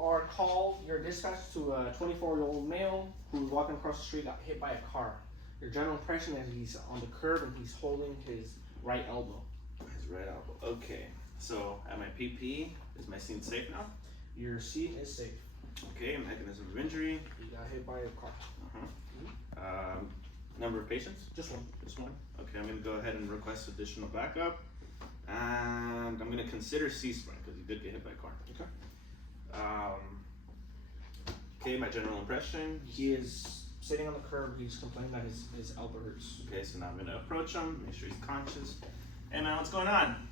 are called, you're dispatched to a 24-year-old male who's walking across the street, got hit by a car. Your general impression is he's on the curb and he's holding his right elbow. His right elbow. Okay. So at my PP, is my scene safe now? Your seat is safe. Okay. Mechanism of injury. You got hit by a car. Number of patients? Just one. Just one. Okay. I'm gonna go ahead and request additional backup, and I'm gonna consider C-spine because he did get hit by a car. Okay. Okay. My general impression. He is sitting on the curb. He's complaining that his elbow hurts. Okay. So now I'm gonna approach him, make sure he's conscious. Hey man, what's going on?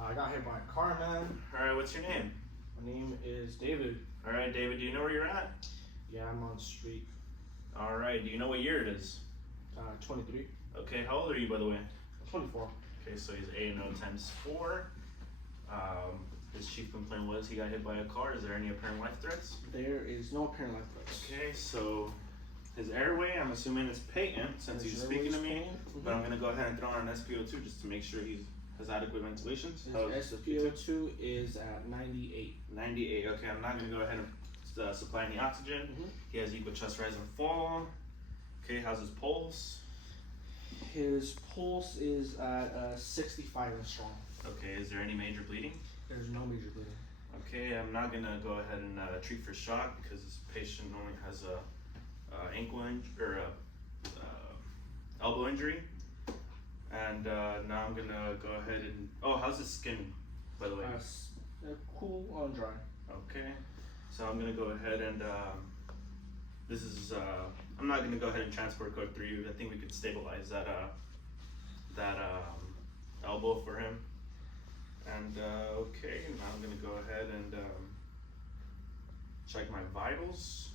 I got hit by a car, man. All right. What's your name? My name is David. All right, David. Do you know where you're at? Yeah, I'm on the street. All right. Do you know what year it is? 23. Okay. How old are you, by the way? 24. Okay, so he's A and O times 4. His chief complaint was he got hit by a car. Is there any apparent life threats? There is no apparent life threats. Okay, so his airway, I'm assuming it's patent since he's speaking to me. But I'm gonna go ahead and throw on an SpO2 just to make sure he has adequate ventilation. His SpO2 is at 98. 98. Okay, I'm not gonna go ahead and supply any oxygen. He has equal chest rise and fall. Okay, how's his pulse? His pulse is at 65 and strong. Okay, is there any major bleeding? There's no major bleeding. Okay, I'm not gonna go ahead and treat for shock because this patient only has a ankle or elbow injury. And now I'm gonna go ahead and how's his skin, by the way? Cool on dry. Okay, so I'm gonna go ahead and this is I'm not gonna go ahead and transport code through you. I think we could stabilize that elbow for him. And okay, now I'm gonna go ahead and check my vitals.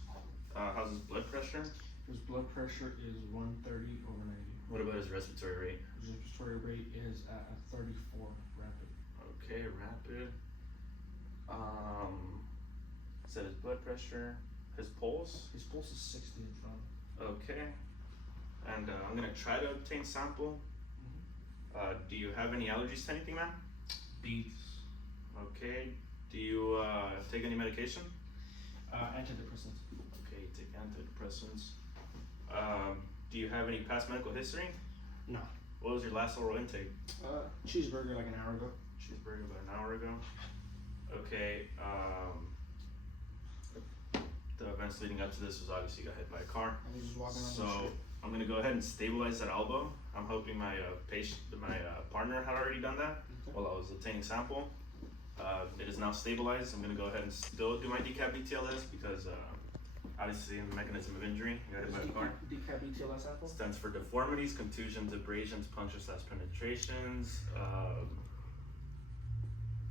How's his blood pressure? His blood pressure is 130 over 90. What about his respiratory rate? His respiratory rate is at a 34 rapid. Okay, rapid. Said his blood pressure. His pulse? His pulse is 60 and strong. Okay. And I'm gonna try to obtain sample. Do you have any allergies to anything, man? Beets. Okay. Do you take any medication? Antidepressants. Okay, you take antidepressants. Do you have any past medical history? No. What was your last oral intake? Cheeseburger like an hour ago. Cheeseburger about an hour ago. Okay. The events leading up to this was obviously you got hit by a car. And he was walking around so the street. I'm gonna go ahead and stabilize that elbow. I'm hoping my partner had already done that while I was obtaining sample. It is now stabilized. I'm gonna go ahead and still do my decap BTLS because obviously in the mechanism of injury, you got hit by a car. Decap BTLS sample? Stands for deformities, contusions, abrasions, punctures/penetrations.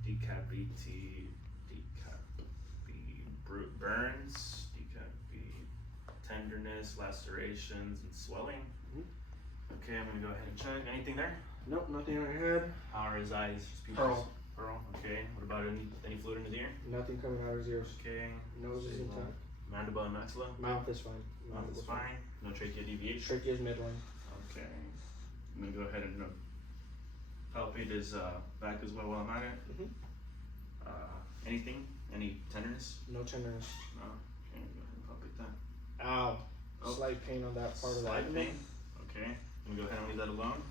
Decap BT, decap B burns, decap B tenderness, lacerations, and swelling. Okay, I'm gonna go ahead and check. Anything there? Nope, nothing on your head. How are his eyes? Pearl. Pearl. Okay. What about any fluid in his ear? Nothing coming out of his ears. Okay. Nose is intact. Mandible and maxilla? Mouth is fine. Mouth is fine. No trachea deviation? Trachea is midline. Okay. I'm gonna go ahead and palpate his back as well while I'm at it. Anything? Any tenderness? No tenderness. No. Okay, go ahead and palpate that. Ow. Slight pain on that part of the Slight abdomen. pain. Okay. I'm gonna go ahead and leave that alone.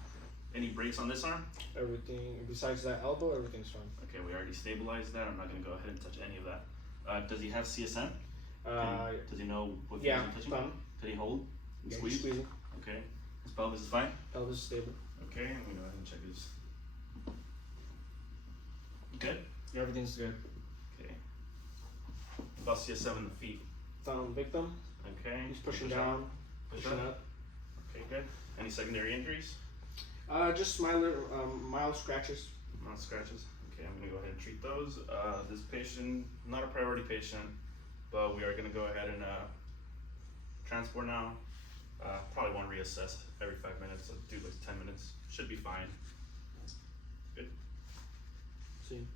Any breaks on this arm? Everything besides that elbow, everything's fine. Okay, we already stabilized that. I'm not gonna go ahead and touch any of that. Does he have CSM? Does he know what yeah, he's touching? Did he hold? Yeah, Squeeze? squeezing. Okay. His pelvis is fine? Pelvis is stable. Okay, I'm gonna go ahead and check his. Good? Yeah, everything's good. Okay. About CSM in the feet. Thumb victim. Okay. He's pushing down, pushing up. Okay, good. Any secondary injuries? Just mild scratches. Mild scratches. Okay, I'm gonna go ahead and treat those. This patient, not a priority patient, but we are gonna go ahead and transport now. Probably want to reassess every 5 minutes. So do like 10 minutes. Should be fine. Good. See you.